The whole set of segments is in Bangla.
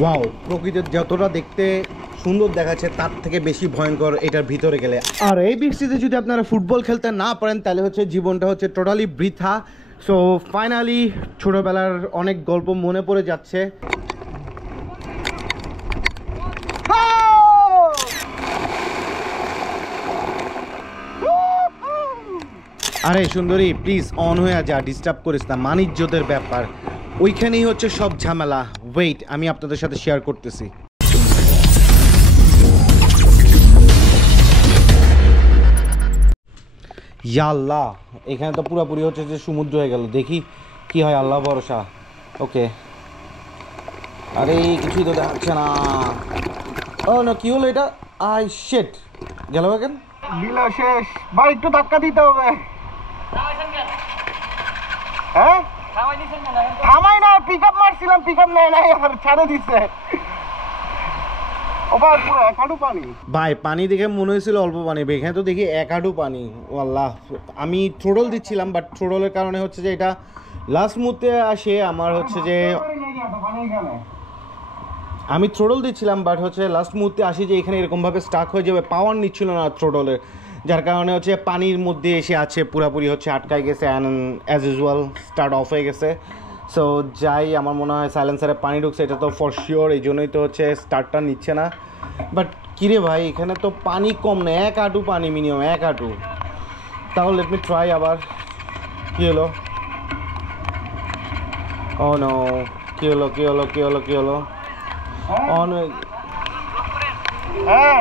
ওয়াও, প্রকৃতির যতটা দেখতে সুন্দর দেখাচ্ছে তার থেকে বেশি ভয়ঙ্কর এটার ভিতরে গেলে। আর এই বৃষ্টিতে যদি আপনারা ফুটবল খেলতে না পারেন তাহলে হচ্ছে জীবনটা হচ্ছে টোটালি বৃথা। সো ফাইনালি ছোটোবেলার অনেক গল্প মনে পড়ে যাচ্ছে। আরে সুন্দরী, প্লিজ অন হয়ে যা, ডিস্টার্ব করিস না, মানিজ্যতের ব্যাপার, ওইখানেই হচ্ছে সব ঝামেলা। ওয়েট, আমি আপনাদের সাথে শেয়ার করতেছি। ইয়াল্লাহ, এখানে তো পুরোপুরি হচ্ছে যে সমুদ্র হয়ে গেল, দেখি কি হয়, আল্লাহ ভরসা। ওকে, আরে কিছুই তো দেখাচ্ছে না। ও না, কি হলো এটা? আই শিট, গেল কেন? দিল শেষ ভাই, একটু ধাক্কা দিতে হবে। হ্যাঁ থামাই না, পিক আপ মারছিলাম, পিক আপ নেয় নাই, আর ছেড়ে দিচ্ছে। ও ভাই পুরো এক হাঁটু পানি। ভাই পানি দেখে মনে হয়েছিল অল্প পানি, এখানে তো দেখি এক হাঁটু পানি। ও আল্লাহ, আমি থ্রোটল দিচ্ছিলাম, বাট থ্রোটলের কারণে হচ্ছে যে এটা লাস্ট মুহূর্তে আসে আমার হচ্ছে যে, আমি থ্রোটল দিচ্ছিলাম বাট হচ্ছে লাস্ট মুহূর্তে আসি যে এখানে এরকমভাবে স্টাক হয়ে যাবে, পাওয়ার নিচ্ছিল না থ্রোটলের, যার কারণে হচ্ছে পানির মধ্যে এসে আছে, পুরোপুরি হচ্ছে আটকায় গেছে and as usual start of হয়ে গেছে। সো যাই, আমার মনে হয় সাইলেন্সারে পানি ঢুকছে, এটা তো ফর শিওর, এই জন্যই তো হচ্ছে স্টার্টটা নিচ্ছে না। বাট কিরে ভাই, এখানে তো পানি কম না, এক হাঁটু পানি, মিনিমাম এক হাঁটু। তাহলে লেট মি ট্রাই আবার। কী হলো? ও নো, কী হলো কী হলো কী হলো কী হলো? অন হ্যাঁ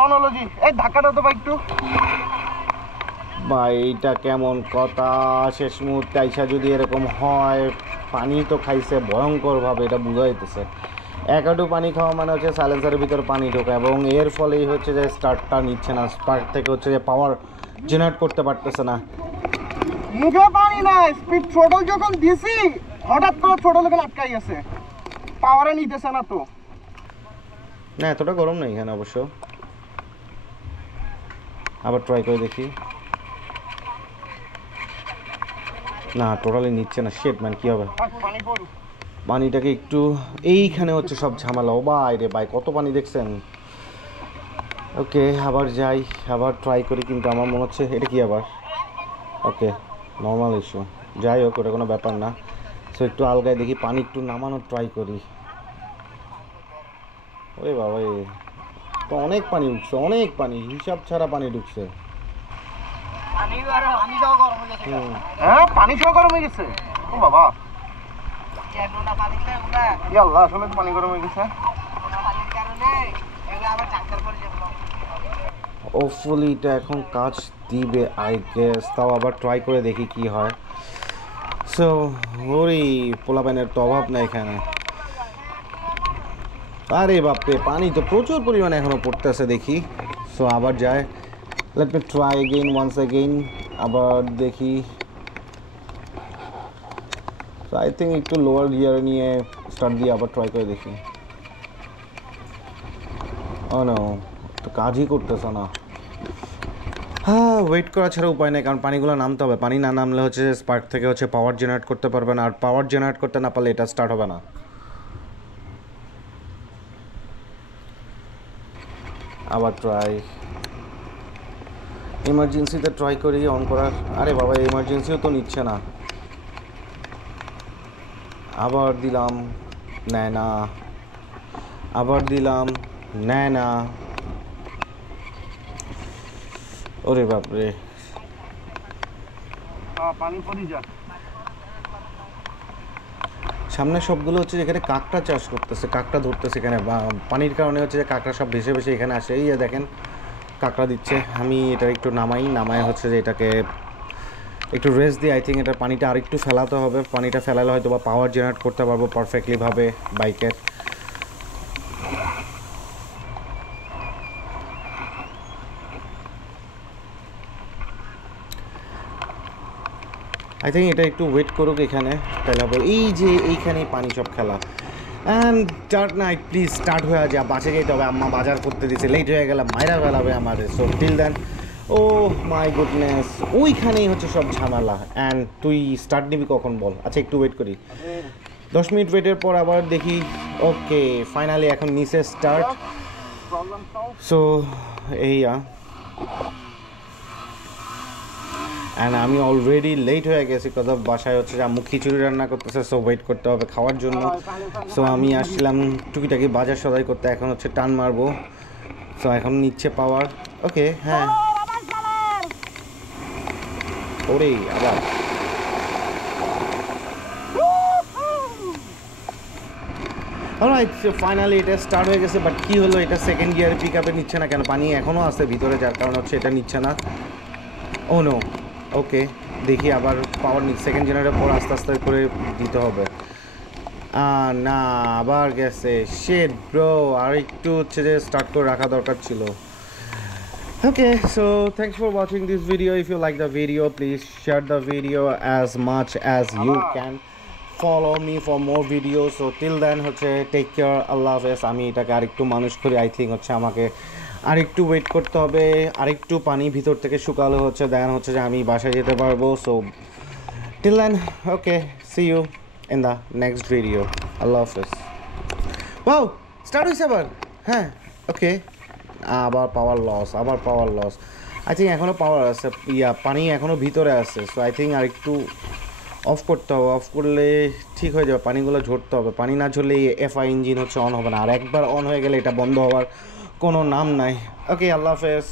রনোলজি, এই ধাক্কাটা তো ভাই একটু। ভাই এইটা কেমন কথা, শেষ মুহূর্তে আইসা যদি এরকম হয়, পানি তো খাইছে ভয়ঙ্করভাবে, এটা বোঝা যাইতেছে। এক হাঁটু পানি খাওয়া মানে হচ্ছে সাইলেন্সারের ভিতরে পানি ঢোকা, এবং এর ফলেই হচ্ছে যে স্টার্টটা নিচ্ছে না, স্পার্ক থেকে হচ্ছে যে পাওয়ার জেনারেট করতে পারতেছে না। মুখে পানি না, স্পিড থ্রোটল যখন দিছি হঠাৎ করে থ্রোটল এখানে আটকাই গেছে, পাওয়ারে নিতেছে না তো। না এতটা গরম নেই এখানে অবশ্য, আবার ট্রাই করে দেখি। না টোটালি নিচ্ছে না, শেট ম্যান, কী হবে? পানিটাকে একটু, এইখানে হচ্ছে সব ঝামেলা। ও ভাই রে ভাই, কত পানি দেখছেন। ওকে, আবার যাই, আবার ট্রাই করি, কিন্তু আমার মনে হচ্ছে এটা কি আবার, ওকে নর্মাল ইস্যু, যাই হোক ওটা কোনো ব্যাপার না। সো একটু আলগায় দেখি, পানি একটু নামানোর ট্রাই করি। ওরে বাবা, তো অনেক পানি উঠছে, অনেক পানি, হিসাব ছাড়া পানি ঢুকছে। হ্যাঁ পানি সহ গরম হয়ে গেছে। ও বাবা, আল্লাহ, আসলে পানি গরম হয়ে গেছে। হোপফুলি এটা এখন কাজ দিবে আই গেস, তাও আবার ট্রাই করে দেখি কি হয়। সো ওরে পোলাপানের তো অভাব না এখানে। আরে বাপরে, পানি তো প্রচুর পরিমাণে এখনও পড়তেছে দেখি। সো আবার যায়, let me try again, once again, আবার দেখি। সো আই থিঙ্ক একটু লোয়ার গিয়ার নিয়ে স্টার্ট দিয়ে আবার ট্রাই করে দেখি। ও নো, তো কাজই করতেছে না। হ্যাঁ, ওয়েট করা ছাড়া উপায় নেই, কারণ পানিগুলো নামতে হবে। পানি না নামলে হচ্ছে স্পার্ক থেকে হচ্ছে পাওয়ার জেনারেট করতে পারবে না, আর পাওয়ার জেনারেট করতে না পারলে এটা স্টার্ট হবে না। আবার ট্রাই, ইমার্জেন্সিতে ট্রাই করি অন করার। আরে বাবা, ইমার্জেন্সিও তো নিচ্ছে না। আবার দিলাম, নেয় না। আবার দিলাম, নেয় না। ওরে বাপরে, পানি পড়ি যা। সামনে সবগুলো হচ্ছে যেখানে কাঁকড়া চাষ করতেছে, কাঁকড়া ধরতেছে এখানে, পানির কারণে হচ্ছে যে কাঁকড়া সব ভেসে ভেসে এখানে আসে। এই দেখেন কাঁকড়া দিচ্ছে। আমি এটা একটু নামাই হচ্ছে যে এটাকে একটু রেস্ট দিই। আই থিঙ্ক এটা পানিটা আর একটু ফেলাতে হবে, পানিটা ফেলালে হয়তো বা পাওয়ার জেনারেট করতে পারবো পারফেক্টলিভাবে বাইকের। আই থিঙ্ক এটা একটু ওয়েট করুক এখানে, তাহলে হবে। এই যে এইখানেই পানি সব খেলা। And start night, please start হয়ে যা, বাসে যেতে হবে, আম্মা বাজার করতে দিচ্ছে, লেট হয়ে গেলে মাইরা বেলাবে আমার। So till then oh my goodness, ওইখানেই হচ্ছে সব ঝামেলা। অ্যান্ড তুই স্টার্ট নিবি কখন বল? আচ্ছা একটু ওয়েট করি, 10 মিনিট ওয়েটের পর আবার দেখি। ওকে ফাইনালি এখন নিচে স্টার্ট। সো এই অ্যান্ড আমি অলরেডি লেট হয়ে গেছি, কথা বাসায় হচ্ছে যে আম্মু খিচুড়ি রান্না করতেছে, সো ওয়েট করতে হবে খাওয়ার জন্য। সো আমি আসছিলাম টুকিটাকি বাজার সদাই করতে, এখন হচ্ছে টান মারবো। সো এখন নিচ্ছে পাওয়ার। ওকে হ্যাঁ, ওরে আবার অলরাইট। ফাইনালি এটা স্টার্ট হয়ে গেছে, বাট কী হলো, এটা সেকেন্ড গিয়ারে পিক আপে নিচ্ছে না কেন? পানি এখনও আছে ভিতরে, যার কারণে হচ্ছে এটা নিচ্ছে না। ও নো, ওকে দেখি আবার পাওয়ার সেকেন্ড জেনারেটর পর আস্তে আস্তে করে দিতে হবে। না আবার গেছে, শেট ব্রো, আর একটু হচ্ছে যে স্টার্ট করে রাখা দরকার ছিল। Okay, so thanks for watching this video. If you like the video, please share the video as much as you can. Follow me for more video. So till then হচ্ছে টেক কেয়ার, আল্লাহ হাফেজ। আমি এটাকে আরেকটু মানুষ করি, আই থিঙ্ক হচ্ছে আমাকে আরেকটু ওয়েট করতে হবে, আরেকটু পানি ভিতর থেকে শুকালে হচ্ছে দেন হচ্ছে যে আমি বাসায় যেতে পারবো। So till then, okay, see you in the next video, আল্লাহ হাফেজ। ওয়াও স্টার্ট হয়েছে আবার, হ্যাঁ ওকে। আবার পাওয়ার লস, আবার পাওয়ার লস। আই থিঙ্ক এখনও পাওয়ার আছে, পানি এখনও ভিতরে আছে। সো আই থিঙ্ক আরেকটু অফ করতে হবে, অফ করলে ঠিক হয়ে যাবে, পানিগুলো ঝরতে হবে। পানি না ঝরলে এফআই ইঞ্জিন হচ্ছে অন হবে না, আর একবার অন হয়ে গেলে এটা বন্ধ হওয়ার কোনো নাম নাই। ওকে, আল্লাহ হাফেজ।